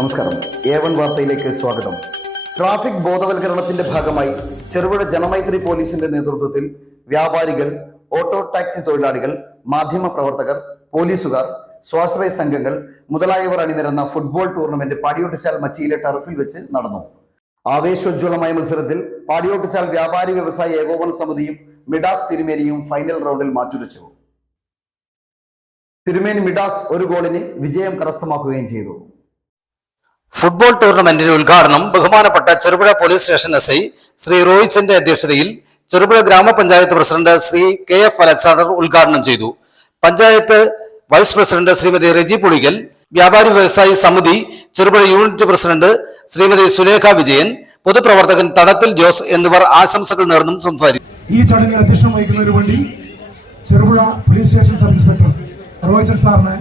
നമസ്കാരം. A one വാർത്തയിലേക്ക് സ്വാഗതം. ട്രാഫിക് ബോധവൽക്കരണത്തിന്റെ ഭാഗമായി ചെറുപുഴ ജനമൈത്രി പോലീസിന്റെ നേതൃത്വത്തിൽ വ്യാപാരികൾ ഓട്ടോ ടാക്സി തൊഴിലാളികൾ മാധ്യമ പ്രവർത്തകർ പോലീസുകാർ സ്വാശ്രയ സംഘങ്ങൾ മുതലായവർ അണിനിരന്ന ഫുട്ബോൾ ടൂർണമെന്റ് പാടിയോട്ടിച്ചാൽ മച്ചിയിലെ ടർഫിൽ വെച്ച് നടന്നു. ആവേശോജ്വലമായ മത്സരത്തിൽ പാടിയോട്ടിച്ചാൽ വ്യാപാരി വ്യവസായ ഏകോപന സമിതിയും മിഡാസ് തിരുമേനിയും ഫൈനൽ റൗണ്ടിൽ മാറ്റുരച്ചു. തിരുമേനി മിഡാസ് ഒരു ഗോളിന് വിജയം കരസ്ഥമാക്കുകയും ചെയ്തു. ഫുട്ബോൾ ടൂർണമെന്റിന്റെ ഉദ്ഘാടനം ബഹുമാനപ്പെട്ട Cherupuzha police station S I Shri റോയിച്ചന്റെ അധ്യക്ഷതയിൽ Cherupuzha grama panchayat president Shri K F Alexander ഉദ്ഘാടനം ചെയ്തു. Panchayat vice president Shrimati Reji Pulikal Vyapari Vyavasayi Samithi Cherupuzha unit president Shrimati Sulekha Vijayan പൊതുപ്രവർത്തകൻ തടത്തിൽ ജോസ് എന്നിവർ ആശംസകൾ നേർന്നും സംസാരിച്ചു. ഈ ചടങ്ങിൽ അധ്യക്ഷം വഹിക്കുന്നതിന് വേണ്ടി Cherupuzha police station sub inspector Royichan സാറിനെ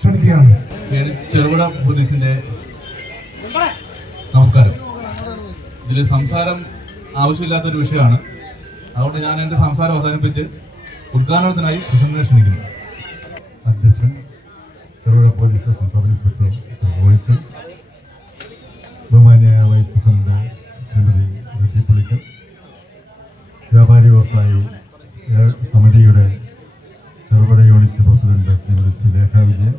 ക്ഷണിക്കുകയാണ്. ചെറുപുഴ പോലീസിന്റെ നമസ്കാരം. ഇതിൽ സംസാരം ആവശ്യമില്ലാത്തൊരു വിഷയമാണ്. അതുകൊണ്ട് ഞാൻ എന്റെ സംസാരം അവസാനിപ്പിച്ച് ഉദ്ഘാടനത്തിനായി പ്രസിഡന്റിനെ ക്ഷണിക്കുന്നു. അധ്യക്ഷൻ Cherupuzha police station sub inspector Shri Royichan ബഹുമാന്യ വൈസ് പ്രസിഡന്റ് ശ്രീമതി രുചി പുളിക്കൽ വ്യാപാരി വ്യവസായി സമിതിയുടെ ചെറുപുഴ യൂണിറ്റ് പ്രസിഡന്റ് ശ്രീമതി സുലേഖ വിജയൻ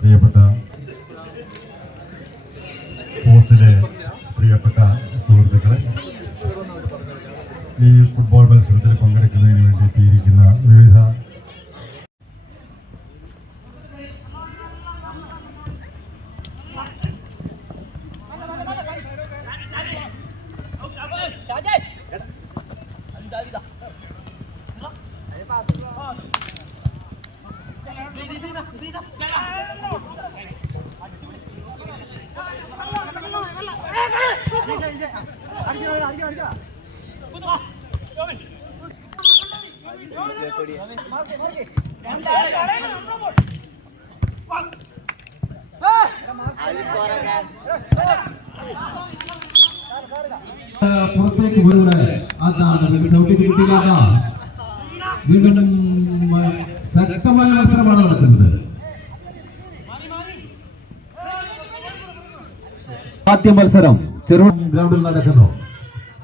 പ്രിയപ്പെട്ട ഫോഴ്സിലെ പ്രിയപ്പെട്ട സുഹൃത്തുക്കളെ ഈ ഫുട്ബോൾ മത്സരത്തിൽ പങ്കെടുക്കുന്നതിന് പുറത്തേക്ക് വീഴുന്നത് അതാണ് വീണ്ടും ചവിട്ടി കിട്ടിയില്ല വീണ്ടും ശക്തമായ മത്സരമാണ് നടക്കുന്നത് ആദ്യ മത്സരം ചെറു ഗ്രൗണ്ടിൽ നടക്കുന്നു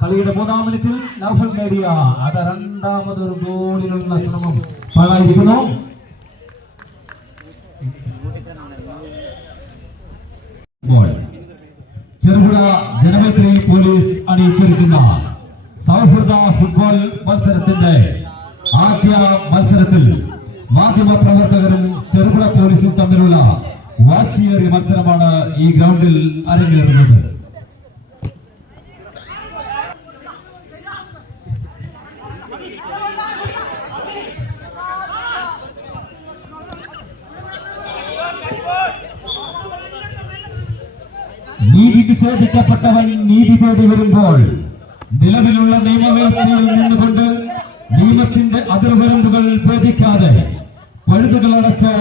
കളിയുടെ മൂന്നാം മിനിറ്റിൽ നൗഫൽ നേടിയ അത് രണ്ടാമതൊരു ഗോളിനുള്ള ശ്രമം. പാഴായിരിക്കുന്നു ഗോൾ ചെറുപുഴ ജനമൈത്രി പോലീസ് അണിയിച്ചിരിക്കുന്ന സൗഹൃദ ഫുട്ബോൾ മത്സരത്തിന്റെ ആദ്യ മത്സരത്തിൽ മാധ്യമ പ്രവർത്തകരും ചെറുപുഴ പോലീസും തമ്മിലുള്ള വാശിയേറിയ മത്സരമാണ് ഈ ഗ്രൗണ്ടിൽ അരങ്ങേറുന്നത്. നീതി നിഷേധിക്കപ്പെട്ടവൻ നീതി തേടി വരുമ്പോൾ നിലവിലുള്ള നിയമവ്യവസ്ഥയിൽ നിന്നുകൊണ്ട് നിയമത്തിന്റെ അതിർവരമ്പുകൾ ഭേദിക്കാതെ പഴുതുകൾ അടച്ച്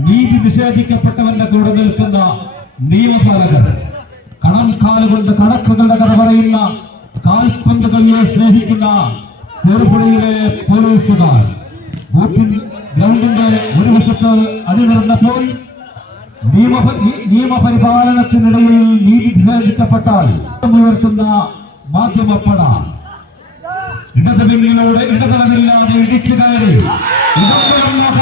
നീതി നിഷേധിക്കപ്പെട്ടവന്റെ കൂടെ നിൽക്കുന്ന നിയമപാലകർ കണം കാലുകൊണ്ട് കണക്കുകളുടെ കഥ പറയുന്ന കാൽപന്ത് കളിയെ സ്നേഹിക്കുന്ന ചെറുപുഴയിലെ പോലീസുകാർ ഗ്രൗണ്ടിന്റെ ഒരു വശത്ത് അണിനിരുന്നപ്പോൾ നിയമ നിയമപരിപാലനത്തിനിടയിൽ നീതി നിഷേധിക്കപ്പെട്ടാൽ ഉയർത്തുന്ന മാധ്യമപ്പട. ഇടതുപിന്നിലൂടെ ഇടതലമില്ലാതെ ഇടിച്ചു കയറി ഇടതടവില്ലാത്ത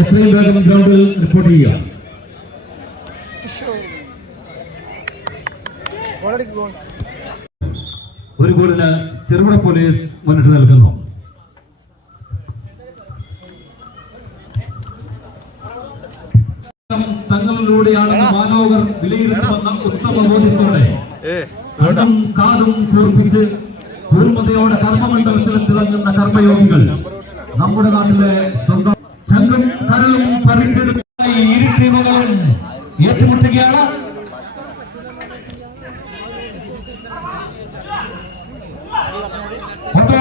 എത്രയും വേഗം ഗ്രൗണ്ടിൽ റിപ്പോർട്ട് ചെയ്യുക. ഒരു ഗോളിന് ചെറുപുഴ പോലീസ് മുന്നിട്ട് നിൽക്കുന്നു. തങ്ങളിലൂടെയാണെന്ന് മാനോകർ വിലയിരുത്തുന്ന ഉത്തമ ബോധ്യത്തോടെ. കണ്ണും കാതും കൂർപ്പിച്ച് കൂർമ്മതയോടെ കർമ്മമണ്ഡലത്തിൽ തിളങ്ങുന്ന കർമ്മയോഗികൾ. നമ്മുടെ നാട്ടിലെ സ്വന്തം ശംഖും കരലും പരിചയമായി ഇരു ടീമുകളും ഏറ്റുമുട്ടുകയാണ്. ഓട്ടോ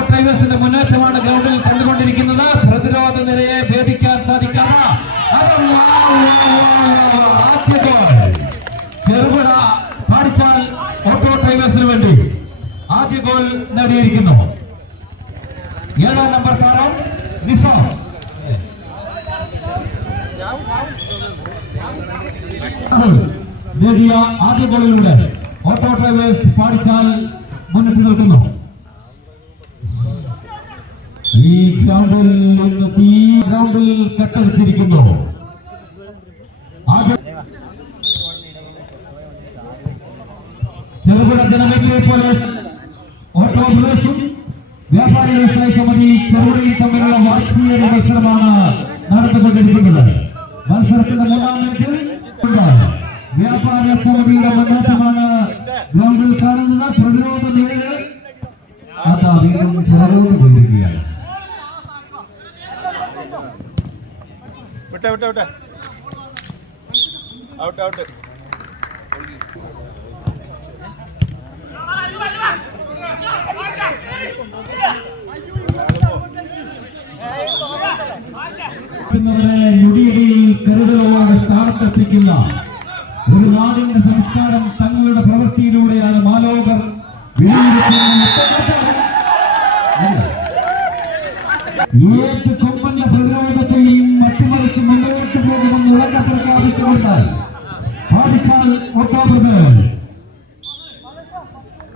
മുന്നേറ്റമാണ് ഗ്രൗണ്ടിൽ കണ്ടുകൊണ്ടിരിക്കുന്നത്. പ്രതിരോധ നിരയെ ഭേദിക്കാൻ സാധിക്കാതെ. ആദ്യ ഗോൾ. ചെറുപുഴ പാടിച്ചാൽ ഓട്ടോ വേണ്ടി ആദ്യ ഗോൾ നേടിയിരിക്കുന്നു. ഏഴാം നമ്പർ താരം നിസാം. നേടിയ ആദ്യ ഗോളിലൂടെ ഓട്ടോ ഡ്രൈവേഴ്സ് പാടിച്ചാൽ മുന്നിട്ട് നിൽക്കുന്നു. ഈ ഗ്രൗണ്ടിൽ നിന്ന് തീ ഗ്രൗണ്ടിൽ കെട്ടടിച്ചിരിക്കുന്നു. ചെറുപുഴ ജനമേഖലയെ പോലെ ഓട്ടോ ഡ്രൈവേഴ്സും വ്യാപാരി വ്യവസായ സമിതി ചെറുപുഴയിൽ തമ്മിലുള്ള വാർഷിക മത്സരമാണ് നടന്നുകൊണ്ടിരിക്കുന്നത്. മത്സരത്തിന്റെ മൂന്നാം മിനിറ്റിൽ വ്യാപാര സമിതിയുടെ മുന്നേറ്റമാണ് ഗ്രൗണ്ടിൽ കാണുന്നത്. പ്രതിരോധ നിലയിൽ അതാ വീണ്ടും പുറകോട്ട് പോയിരിക്കുകയാണ്. വിട്ടെ വിട്ടെ വിട്ടെ. Out out. ുന്നവരെ സ്ഥാനത്തെത്തിക്കുന്ന ഒരു നാടിന്റെ സംസ്കാരം തങ്ങളുടെ പ്രവൃത്തിയിലൂടെയാണ് മാലോകർ ഏത് കൊമ്പന്റെ പ്രതിരോധത്തെയും മറ്റുമറിച്ച് മുന്നോട്ട് പോകുമെന്ന് ഉറക്കെ പ്രഖ്യാപിച്ചുകൊണ്ട് പാലിച്ചാൽ ഓട്ടോപ്രദേശ്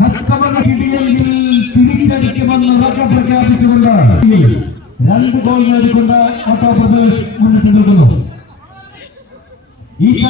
കസ്റ്റമറുടെ കിടിയെങ്കിൽ തിരിച്ചടിക്കുമെന്ന് ഉറക്കെ പ്രഖ്യാപിച്ചുകൊണ്ട് രണ്ട് ഗോൾ നേടിക്കൊണ്ട് ഓട്ടോ പ്രദേശ് മുന്നിട്ട് നിൽക്കുന്നു. Bisa.